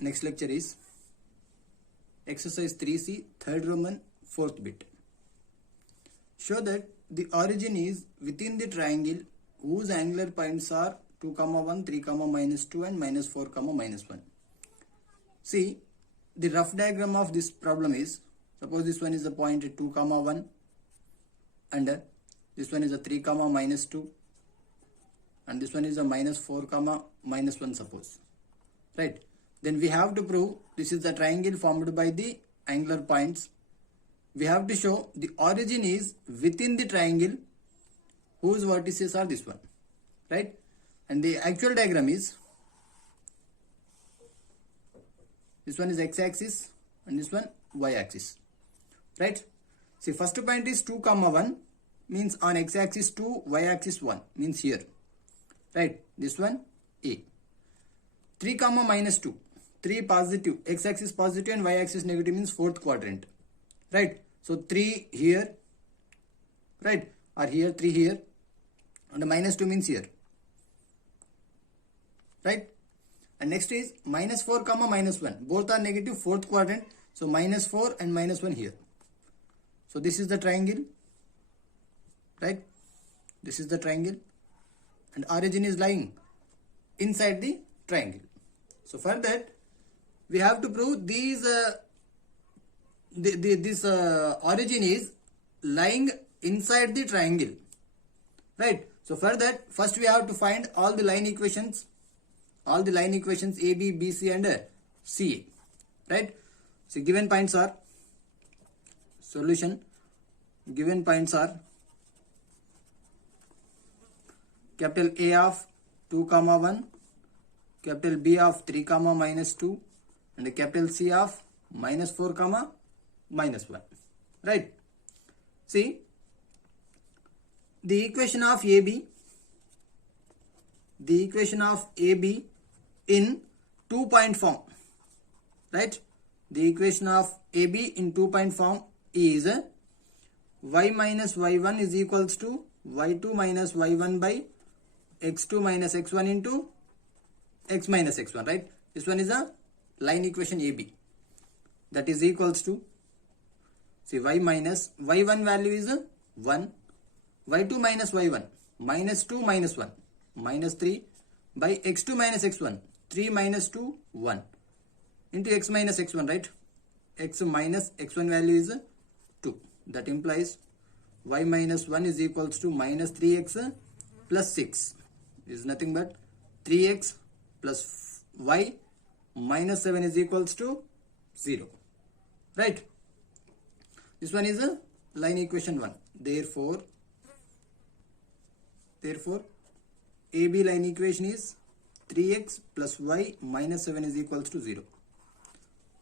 next lecture is exercise 3C, third Roman, fourth bit. Show that the origin is within the triangle whose angular points are 2, 1, 3, -2 and -4, -1. See, the rough diagram of this problem is, suppose this one is the point 2, 1 and this one is a 3, -2 and this one is a -4, -1 suppose. Right? Then we have to prove this is the triangle formed by the angular points. We have to show the origin is within the triangle whose vertices are this one. Right? And the actual diagram is, this one is x-axis and this one y-axis. Right? See, first point is 2, 1 means on x-axis 2, y-axis 1 means here. Right? This one A. 3, -2. 3 positive, x-axis positive and y-axis negative means fourth quadrant. Right? So 3 here, right? Or here, 3 here, and the -2 means here. Right? And next is -4, -1. Both are negative, fourth quadrant. So -4 and -1 here. So this is the triangle. Right? This is the triangle. And origin is lying inside the triangle. So for that, we have to prove these this origin is lying inside the triangle. Right? So for that, first we have to find all the line equations. All the line equations A, B, B, C and CA. Right? So given points are, solution, given points are capital A of 2, 1, capital B of 3, -2 and capital C of -4, -1. Right? See, the equation of AB in 2-point form. Right? The equation of AB in 2-point form is y minus y1 is equals to y2 minus y1 by x2 minus x1 into x minus x1. Right? This one is a line equation AB. That is equals to, see, y minus y1 value is 1, y2 minus y1 -2 -1 -3 by x2 minus x1 3 -2 1 into x minus x1. Right? X minus x1 value is 2. That implies y minus 1 is equals to -3x plus 6 is nothing but 3x plus y minus 7 is equals to 0. Right? This one is a line equation 1. Therefore AB line equation is 3x plus y minus 7 is equals to 0.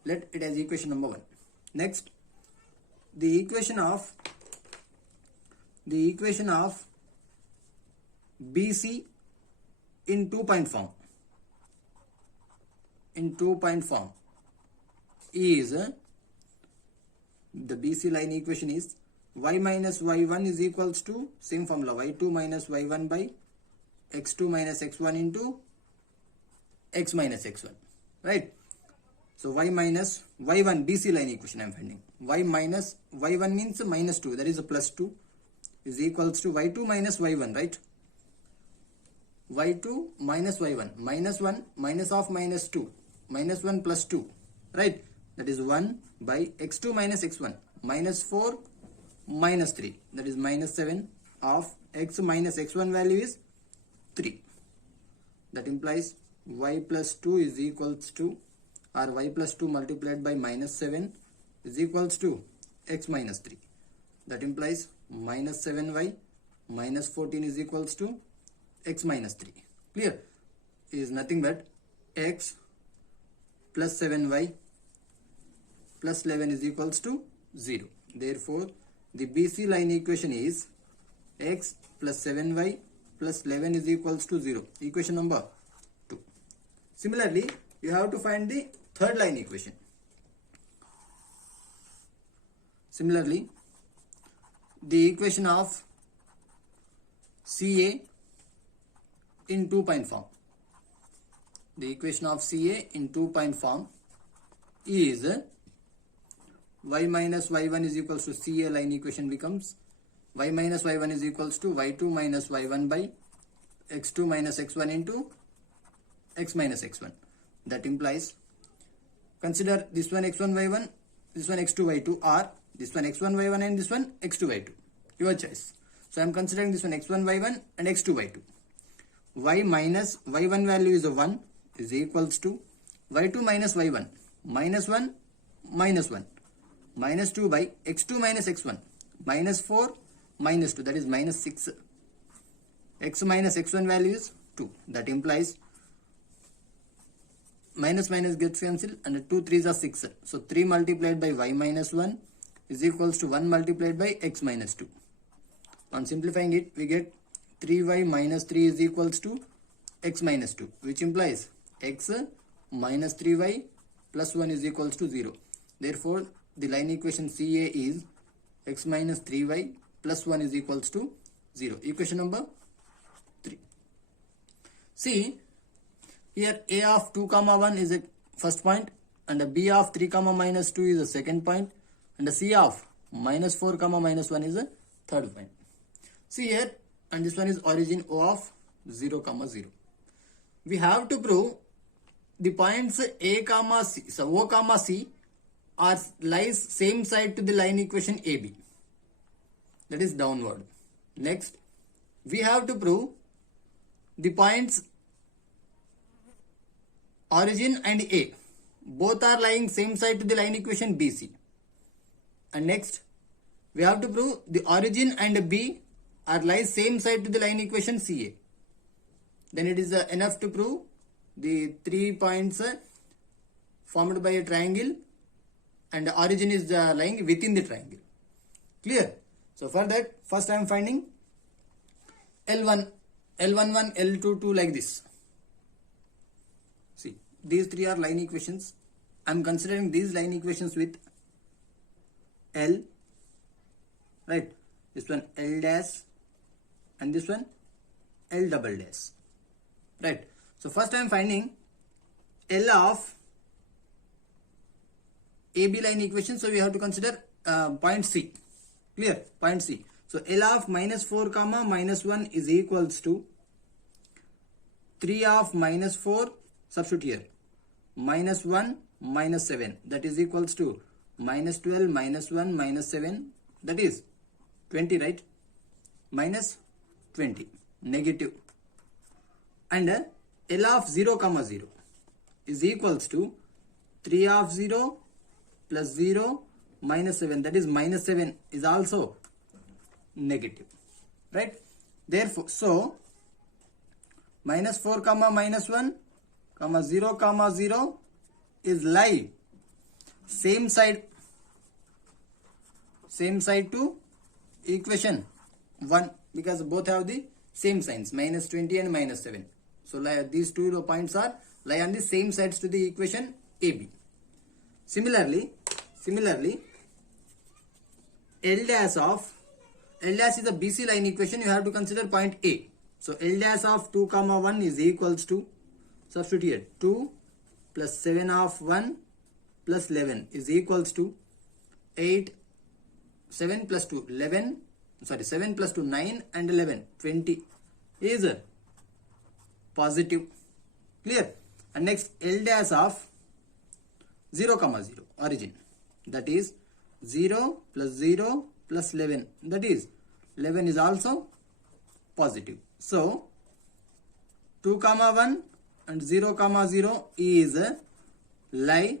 Let it as equation number 1. Next, the equation of BC in 2-point form. In 2-point form is, the BC line equation is y minus y1 is equals to same formula, y2 minus y1 by x2 minus x1 into x minus x1. Right? So y minus y1, BC line equation I am finding. Y minus y1 means -2, that is a +2 is equals to y2 minus y1. Right? y2 minus y1, -1 minus of -2, -1 plus 2. Right? That is 1 by x2 minus x1, -4 -3, that is -7 of x minus x1 value is 3. That implies y plus 2 is equals to, or y plus 2 multiplied by -7 is equals to x minus 3. That implies -7y minus 14 is equals to x minus 3. Clear? Is nothing but x plus 7y plus 11 is equals to 0. Therefore, the BC line equation is x plus 7y plus 11 is equals to 0. Equation number 2. Similarly, you have to find the third line equation. Similarly, the equation of CA in 2-point form. the equation of CA in 2-point form is y minus y1 is equals to CA line equation becomes y minus y1 is equals to y2 minus y1 by x2 minus x1 into x minus x1. That implies, consider this one x1 y1, this one x2 y2, or this one x1 y1 and this one x2 y2. Your choice. So I am considering this one x1 y1 and x2 y2. Y minus y1 value is a 1 is equals to y2 minus y1 minus 1 minus 1 minus 2 by x2 minus x1 minus 4 minus 2, that is minus 6. X minus x1 value is 2. That implies minus minus gets cancelled and 2 3s are 6. So 3 multiplied by y minus 1 is equals to 1 multiplied by x minus 2. On simplifying it, we get 3y minus 3 is equals to x minus 2, which implies x minus 3y plus 1 is equals to 0. Therefore, the line equation CA is x minus 3y plus 1 is equals to 0. Equation number 3. See, here A of 2 comma 1 is a first point, and a B of 3 comma minus 2 is a second point, and a C of minus 4 comma minus 1 is a third point. See here, and this one is origin O of 0 comma 0. We have to prove the points A comma C, so O comma C are lies same side to the line equation AB, that is downward. Next, we have to prove the points origin and A both are lying same side to the line equation BC. And next, we have to prove the origin and B are lies same side to the line equation CA. Then it is enough to prove the 3 points formed by a triangle and the origin is lying within the triangle. Clear? So for that, first I am finding L1, L11, L22 like this. See, these 3 are line equations. I am considering these line equations with L, right? This one L dash and this one L double dash, right? So first I am finding L of AB line equation. So we have to consider point C. Clear? Point C. So L of minus 4 comma minus 1 is equals to 3 of minus 4, substitute here, minus 1 minus 7, that is equals to minus 12 minus 1 minus 7, that is 20, right? Minus 20, negative. And L of 0 comma 0 is equals to 3 of 0 plus 0 minus 7, that is minus 7 is also negative, right? Therefore, so minus 4 comma minus 1 comma 0 is lie same side to equation 1, because both have the same signs, minus 20 and minus 7. So these 2 points are lie on the same sides to the equation AB. Similarly, L dash is a BC line equation. You have to consider point A. So L dash of 2 comma 1 is equals to, substitute here, 2 plus 7 of 1 plus 11 is equals to 8, 7 plus 2, 11, sorry, 7 plus 2, 9 and 11, 20 is positive. Clear? And next, L dash of 0 comma 0 origin, that is 0 plus 0 plus 11, that is 11 is also positive. So 2 comma 1 and 0 comma 0 is lie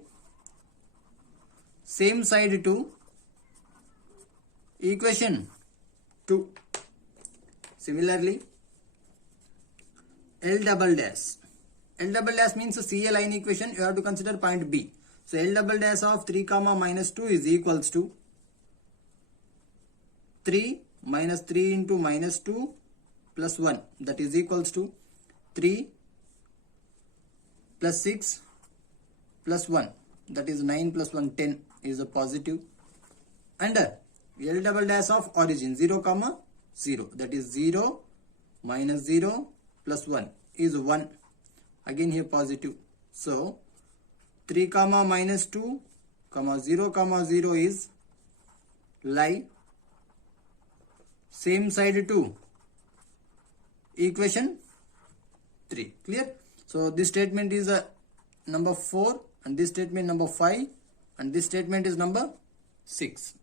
same side to equation 2. Similarly, L double dash means a CA line equation. You have to consider point B. So L double dash of 3 comma minus 2 is equals to 3 minus 3 into minus 2 plus 1, that is equals to 3 plus 6 plus 1, that is 9 plus 1, 10 is a positive. And L double dash of origin 0 comma 0, that is 0 minus 0 plus 1 is 1. again here positive. So 3 comma minus 2 comma 0 is lie same side to equation 3. Clear? So this statement is number 4, and this statement number 5, and this statement is number 6.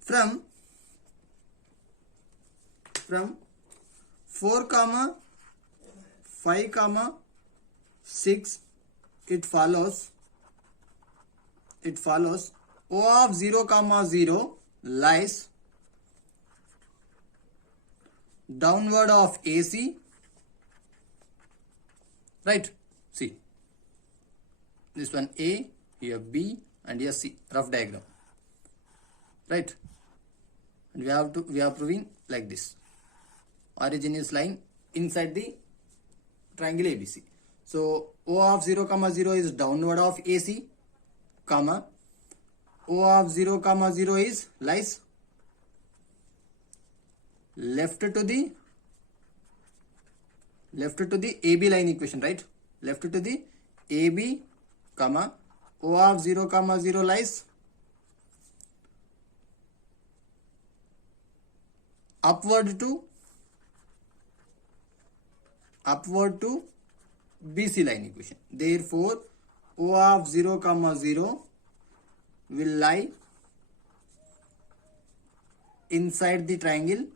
From 4 comma 5 comma 6 it follows O of 0 comma 0 lies downward of AC, right? See, this one A, here B, and here C, rough diagram, right? And we are proving like this. Origin is lying inside the triangle ABC. So O of 0 comma 0 is downward of AC, comma O of 0 comma 0 is lies left to the AB line equation, right? Left to the AB, comma O of 0 comma 0 lies upward to BC line equation. Therefore O of 0 comma 0 will lie inside the triangle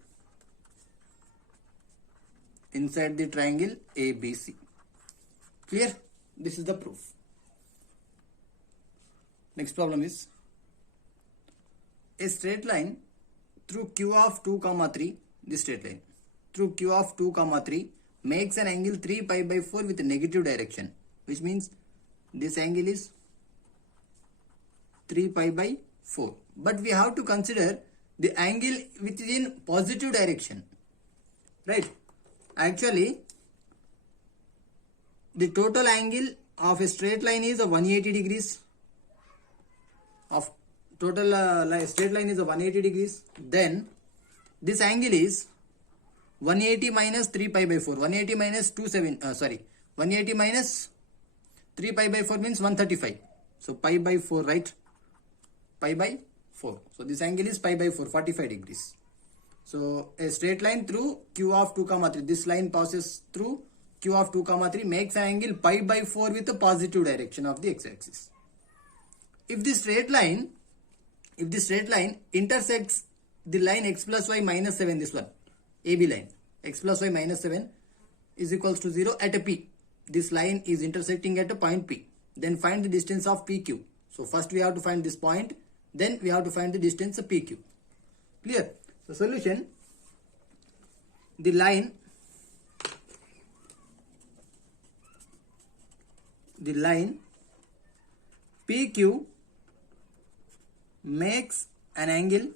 ABC. Clear? This is the proof. Next problem is a straight line through Q of 2 comma 3. This straight line through Q of 2 comma 3 makes an angle 3 pi by 4 with a negative direction, which means this angle is 3 pi by 4. But we have to consider the angle which is in positive direction, right? Actually, the total angle of a straight line is 180 degrees. Of total straight line is 180 degrees. Then this angle is 180 minus 3 pi by 4. 180 minus 180 minus 3 pi by 4 means 135. So pi by 4, right? Pi by 4. So this angle is pi by 4, 45 degrees. So a straight line through Q of 2 comma 3. This line passes through Q of 2 comma 3 makes an angle pi by 4 with the positive direction of the x-axis. If the straight line intersects the line x plus y minus 7, this one, AB line, x plus y minus 7 is equals to 0 at a P. This line is intersecting at a point P. Then find the distance of PQ. So first we have to find this point, then we have to find the distance of PQ. Clear? So solution, the line PQ makes an angle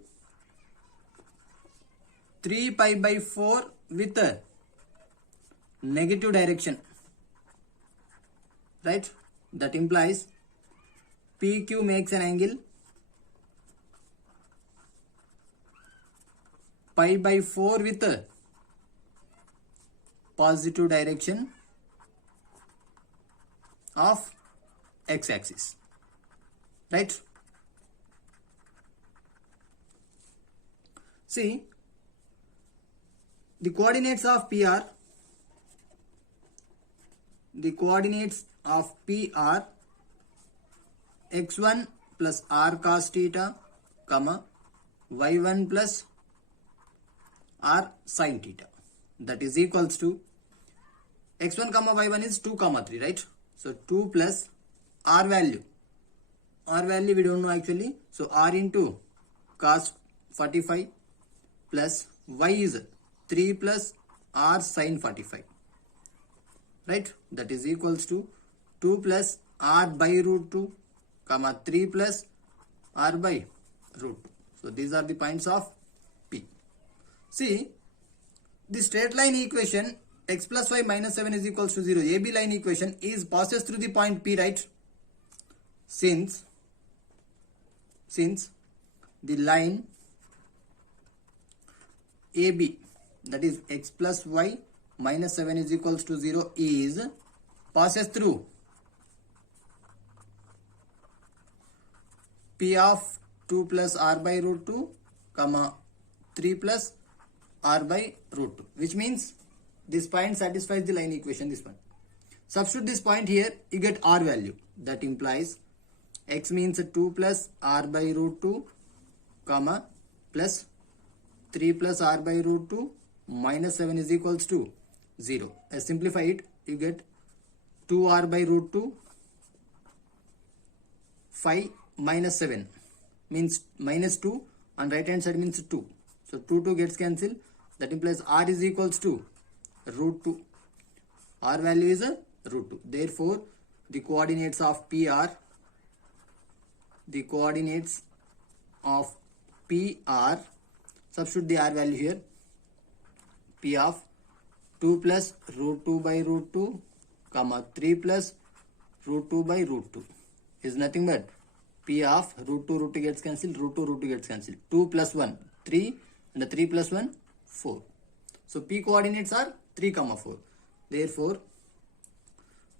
3 pi by 4 with a negative direction, right? That implies PQ makes an angle pi by 4 with a positive direction of x-axis, right? See, the coordinates of P are x1 plus r cos theta, comma y1 plus r sin theta. That is equals to x1 comma y1 is 2 comma 3, right? So 2 plus r value we don't know actually. So r into cos 45 plus y is 3 plus r sin 45, right? That is equals to 2 plus r by root 2, comma 3 plus r by root 2. So these are the points of P. See, the straight line equation x plus y minus 7 is equals to 0. AB line equation is passes through the point P, right? Since the line AB, that is x plus y minus 7 is equals to 0 is passes through P of 2 plus r by root 2 comma 3 plus r by root 2, which means this point satisfies the line equation, this one. Substitute this point here, you get r value. That implies x means 2 plus r by root 2 comma plus 3 plus r by root 2 minus 7 is equals to 0. As simplify it, you get 2r by root 2 5 minus 7 means minus 2, and right hand side means 2. So 2 gets cancelled. That implies r is equals to root 2. R value is a root 2. Therefore, the coordinates of P are, substitute the r value here, P of 2 plus root 2 by root 2 comma 3 plus root 2 by root 2 is nothing but P of root 2 gets cancelled, root 2 gets cancelled. 2 plus 1 3 and 3 plus 1 4. So P coordinates are 3 comma 4. Therefore,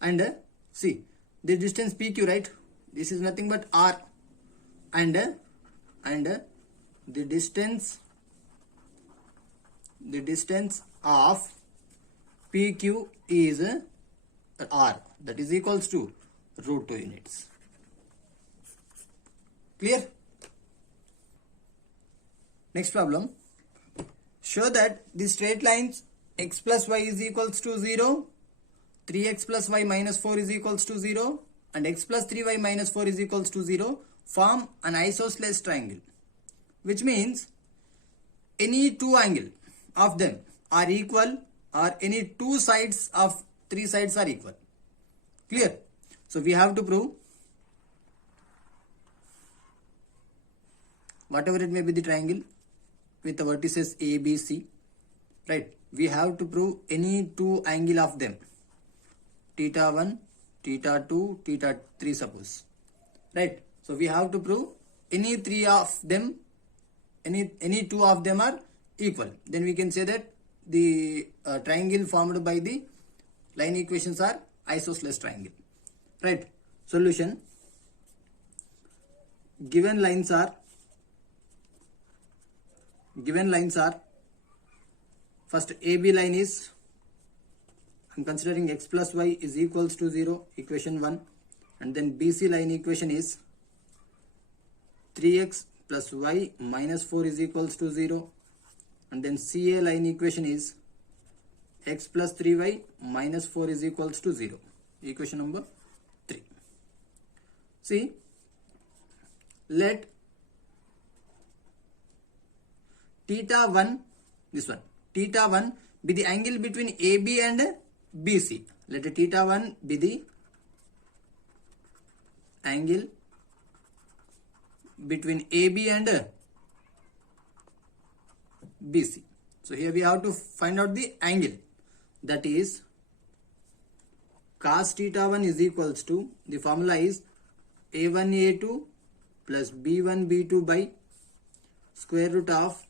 and see the distance PQ, right? This is nothing but r, and the distance of PQ is r, that is equals to root 2 units. Clear? Next problem. Show that the straight lines x plus y is equals to 0, 3x plus y minus 4 is equals to 0, and x plus 3y minus 4 is equals to 0 form an isosceles triangle, which means any two angle of them are equal, or any two sides of three sides are equal. Clear? So we have to prove whatever it may be the triangle with the vertices A, B, C, right? We have to prove any two angle of them, theta 1, theta 2, theta 3 suppose, right? So we have to prove any three of them, any two of them are equal. Then we can say that the triangle formed by the line equations are isosceles triangle, right? Solution. Given lines are first AB line is, I'm considering x plus y is equals to 0, equation 1, and then BC line equation is 3x plus y minus 4 is equals to 0, and then CA line equation is x plus 3y minus 4 is equals to 0, equation number 3. See, let theta 1, this one, theta 1 be the angle between AB and BC. Let theta 1 be the angle between AB and BC. So here we have to find out the angle, that is cos theta 1 is equals to, the formula is A1 A2 plus B1 B2 by square root of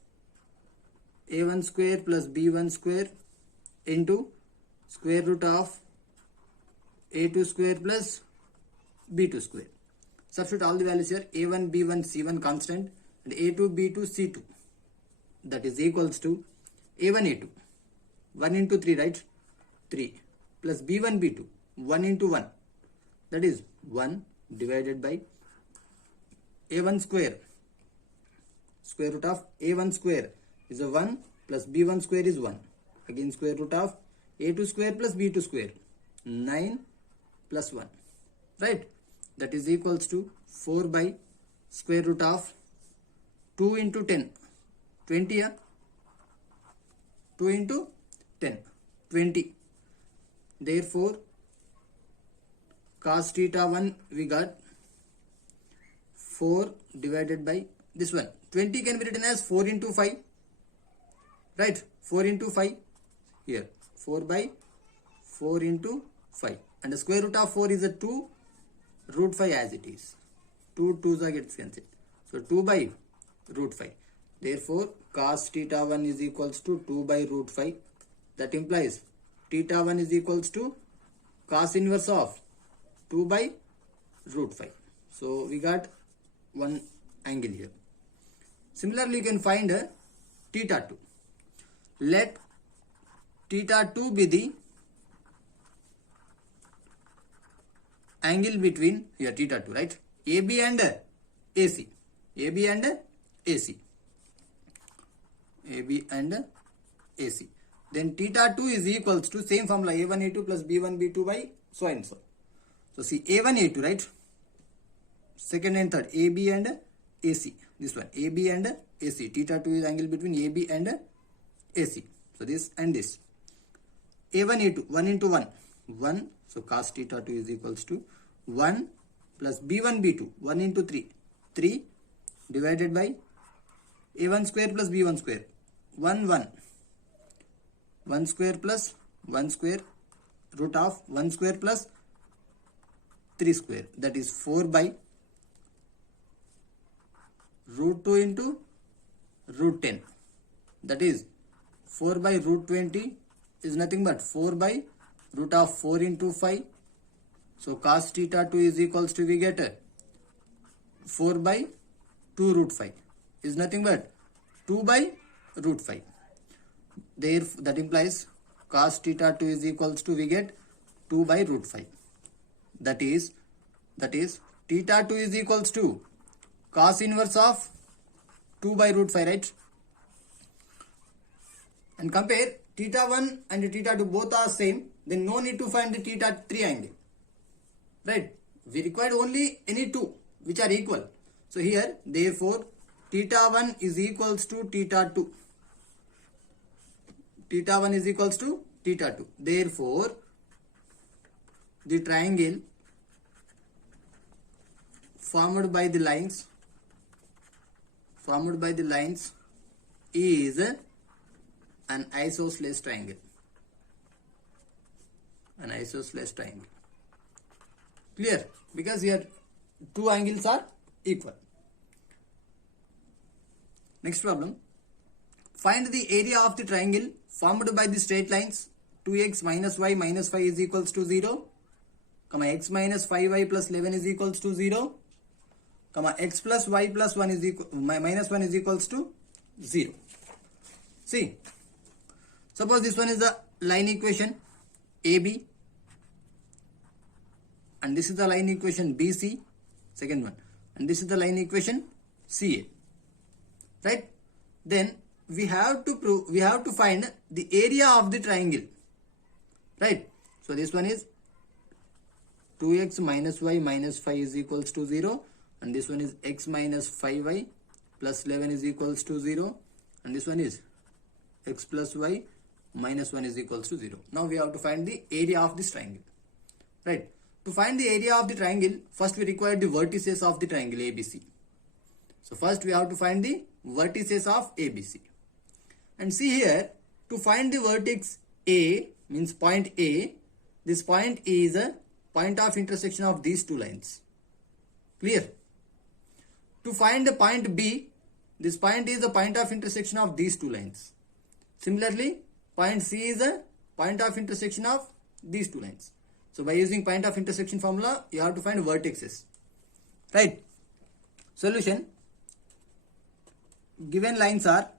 A1 square plus B1 square into square root of A2 square plus B2 square. Substitute all the values here, A1 B1 C1 constant and A2 B2 C2, that is equals to A1 A2 1 into 3, right? 3 plus B1 B2 1 into 1, that is 1 divided by A1 square, square root of A1 square is a 1 plus B1 square is 1, again square root of A2 square plus B2 square, 9 plus 1, right? That is equals to 4 by square root of 2 into 10, 20, yeah? 2 into 10, 20. Therefore, cos theta 1 we got 4 divided by this one. 20 can be written as 4 into 5, right? 4 into 5 here, 4 by 4 into 5, and the square root of 4 is a 2, root 5 as it is. 2 2s are gets cancelled. So 2 by root 5. Therefore, cos theta 1 is equals to 2 by root 5. That implies theta 1 is equals to cos inverse of 2 by root 5. So we got one angle here. Similarly, you can find theta 2. Let theta 2 be the angle between here theta 2, right? AB and AC. AB and AC. AB and AC. Then theta 2 is equals to same formula A1 A2 plus B1 B2 by so and so. So see A1 A2, right? Second and third AB and AC. This one AB and AC. Theta 2 is angle between AB and AC. So this and this. A1 A2 1 into 1 1. So cos theta 2 is equals to 1 plus B1 B2 1 into 3 3 divided by A1 square plus B1 square 1 1 1 square plus 1 square root of 1 square plus 3 square, that is 4 by root 2 into root 10, that is 4 by root 20 is nothing but 4 by root of 4 into 5. So cos theta 2 is equals to, we get 4 by 2 root 5 is nothing but 2 by root 5. Therefore, that implies cos theta 2 is equals to, we get 2 by root 5. That is theta 2 is equals to cos inverse of 2 by root 5, right? And compare theta 1 and theta 2, both are same. Then no need to find the theta 3 angle, right? We required only any two which are equal. So here, therefore, theta 1 is equals to theta 2. Theta 1 is equals to theta 2. Therefore, the triangle formed by the lines is an isosceles triangle. An isosceles triangle. Clear? Because here two angles are equal. Next problem. Find the area of the triangle formed by the straight lines 2x minus y minus 5 is equals to 0, x minus 5y plus 11 is equals to 0, x plus y plus 1 is equal minus 1 is equals to 0. See, suppose this one is the line equation AB and this is the line equation BC, second one, and this is the line equation CA, right? Then we have to find the area of the triangle, right? So this one is 2x minus y minus 5 is equals to 0, and this one is x minus 5y plus 11 is equals to 0, and this one is x plus y minus 1 is equals to 0. Now we have to find the area of this triangle, right? To find the area of the triangle, first we require the vertices of the triangle ABC. So first we have to find the vertices of ABC. And see here, to find the vertex A, means point A, this point is a point of intersection of these two lines. Clear? To find the point B, this point is the point of intersection of these two lines. Similarly, point C is a point of intersection of these two lines. So by using point of intersection formula, you have to find vertices, right? Solution. Given lines are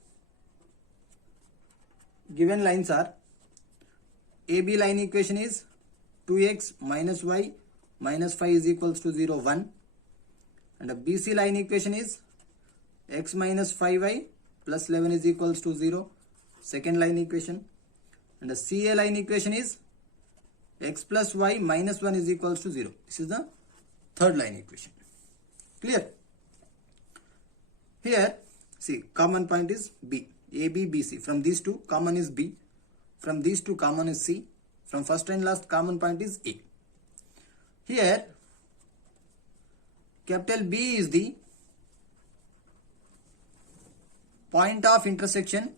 AB line equation is 2x minus y minus 5 is equals to 0, 1, and a BC line equation is x minus 5y plus 11 is equals to 0, second line equation, and a CA line equation is x plus y minus 1 is equals to 0. This is the third line equation. Clear? Here, see, common point is B. AB, BC. From these two, common is B. From these two, common is C. From first and last, common point is A. Here, capital B is the point of intersection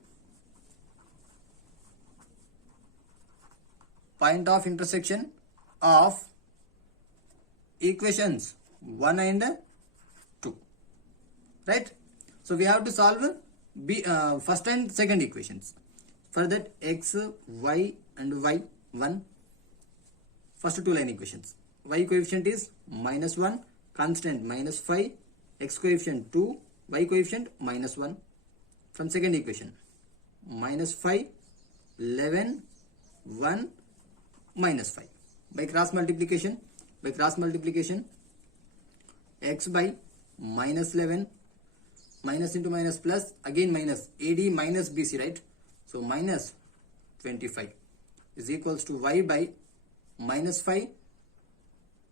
of equations 1 and 2, right? So we have to solve first and second equations. For that, x, y and y 1. First two line equations. Y coefficient is -1, constant -5, x coefficient 2, y coefficient -1. From second equation, -5, 11, 1, -5. By cross multiplication, x by -11, minus into minus plus, again minus, AD minus BC, right? So minus 25 is equals to y by -5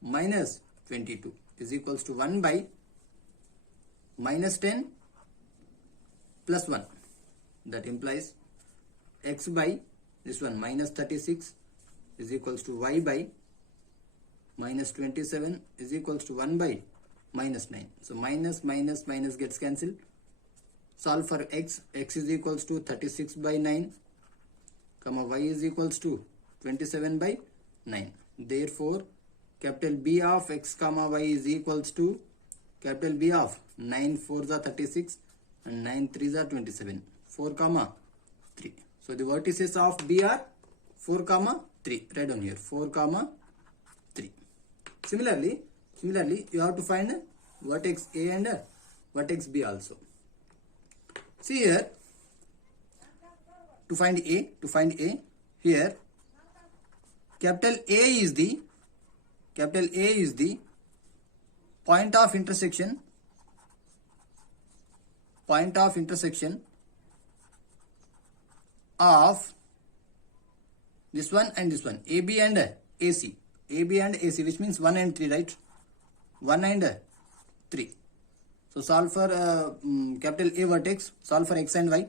minus 22 is equals to 1 by -10 plus 1. That implies x by this one -36 is equals to y by -27 is equals to 1 by -9. So minus gets cancelled. Solve for x. X is equals to 36 by 9, comma y is equals to 27 by 9. Therefore, capital B of x comma y is equals to capital B of 9 4s are 36 and 9 3s are 27. 4 comma 3. So the vertices of B are 4 comma 3. Write down here 4 comma 3. Similarly, you have to find vertex A and vertex B also. See here, to find A, here capital A is the point of intersection of this one and this one, AB and AC, which means 1 and 3, right? 1 and 3. So solve for capital A vertex, solve for x and y.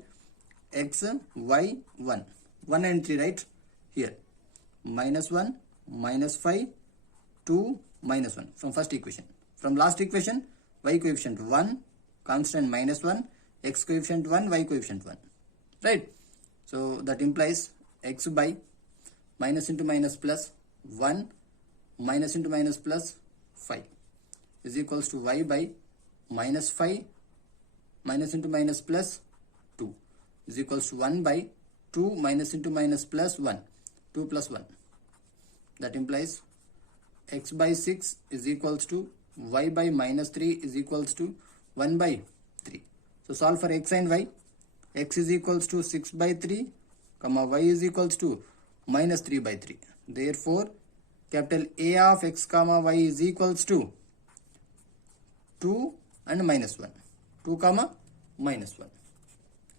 X, y, 1. 1 and 3, right? Here. -1, -5, 2, -1 from first equation. From last equation, y coefficient 1, constant -1, x coefficient 1, y coefficient 1. Right? So that implies x by minus into minus plus 1, minus into minus plus 5 is equals to y by -5 minus into minus plus 2 is equals to 1 by 2 minus into minus plus 1, 2 plus 1. That implies x by 6 is equals to y by -3 is equals to 1 by 3. So solve for x and y. X is equals to 6 by 3, comma y is equals to -3 by 3. Therefore, capital A of x comma y is equals to 2 and -1. 2 comma -1.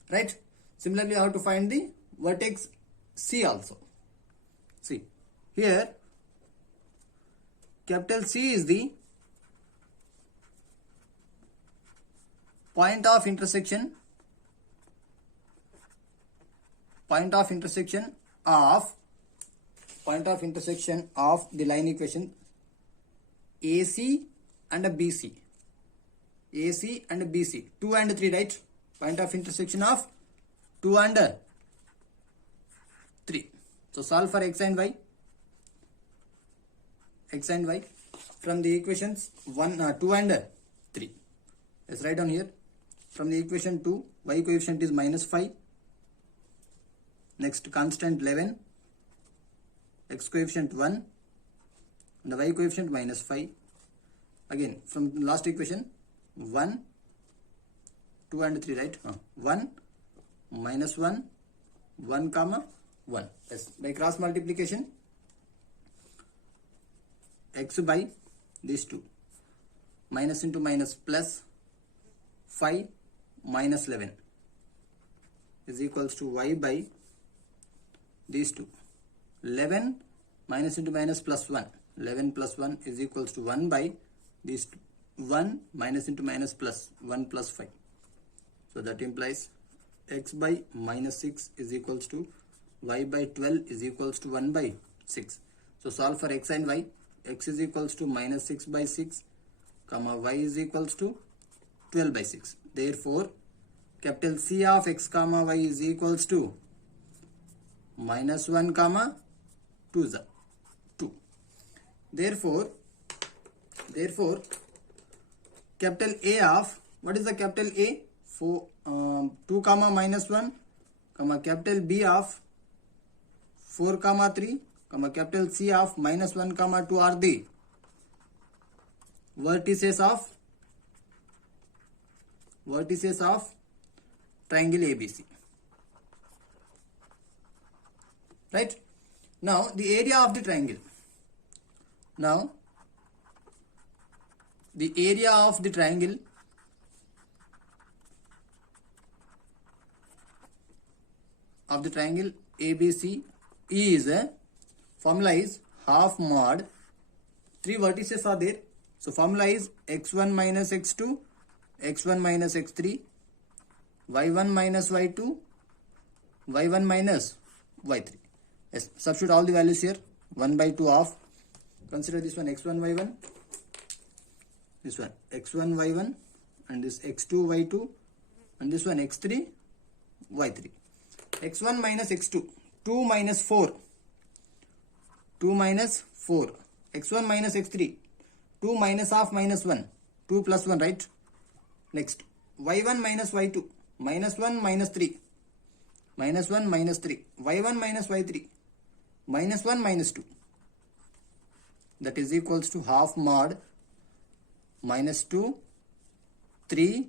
Right? Similarly, you have to find the vertex C also. See, here capital C is the point of intersection of the line equation AC and BC. 2 and 3, right? Point of intersection of 2 and 3. So solve for x and y. From the equations 2 and 3. Let's write down here. From the equation 2, y coefficient is -5. Next, constant 11, x coefficient 1, and the y coefficient -5. Again, from last equation 1, 2 and 3, right? 1, -1, 1 comma 1. Yes. By cross multiplication, x by these two, minus into minus plus 5 minus 11 is equals to y by these two. 11 minus into minus plus 1. 11 plus 1 is equals to 1 by these two. 1 minus into minus plus 1 plus 5. So that implies x by -6 is equals to y by 12 is equals to 1 by 6. So solve for x and y. X is equals to -6 by 6, comma y is equals to 12 by 6. Therefore, capital C of x comma y is equals to -1 comma 2 is 2. Therefore, capital A of, what is the capital A? 2 comma -1, comma capital B of 4 comma 3, comma capital C of minus 1 comma 2 are the vertices of triangle ABC. Right? Now the area of the triangle. Now the area of the triangle ABC is formula is half mod, 3 vertices are there, so formula is x1 minus x2, x1 minus x3, y1 minus y2, y1 minus y3. Yes, substitute all the values here. 1 by 2 of, consider this one x1 y1, this one x1 y1, and this x2 y2, and this one x3 y3. x1 minus x2, 2 minus 4, 2 minus 4, x1 minus x3, 2 minus half minus 1, 2 plus 1, right? Next, y1 minus y2, minus 1 minus 3, minus 1 minus 3, y1 minus y3, minus 1 minus 2, that is equals to half mod minus 2, 3,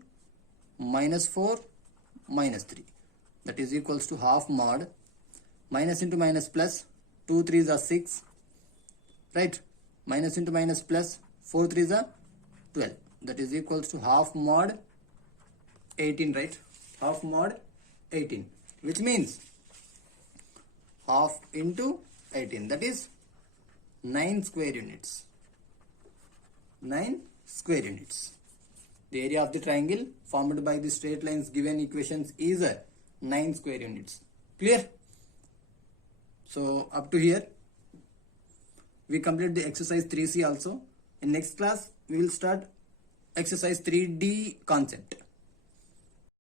minus 4, minus 3, that is equals to half mod, minus into minus plus, 2 3s are 6, right? Minus into minus plus, 4 3s are 12, that is equals to half mod 18, right? Half mod 18, which means half into 18, that is 9 square units. 9 square units. The area of the triangle formed by the straight lines given equations is 9 square units. Clear? So up to here we complete the exercise 3C also. In next class we will start exercise 3D concept.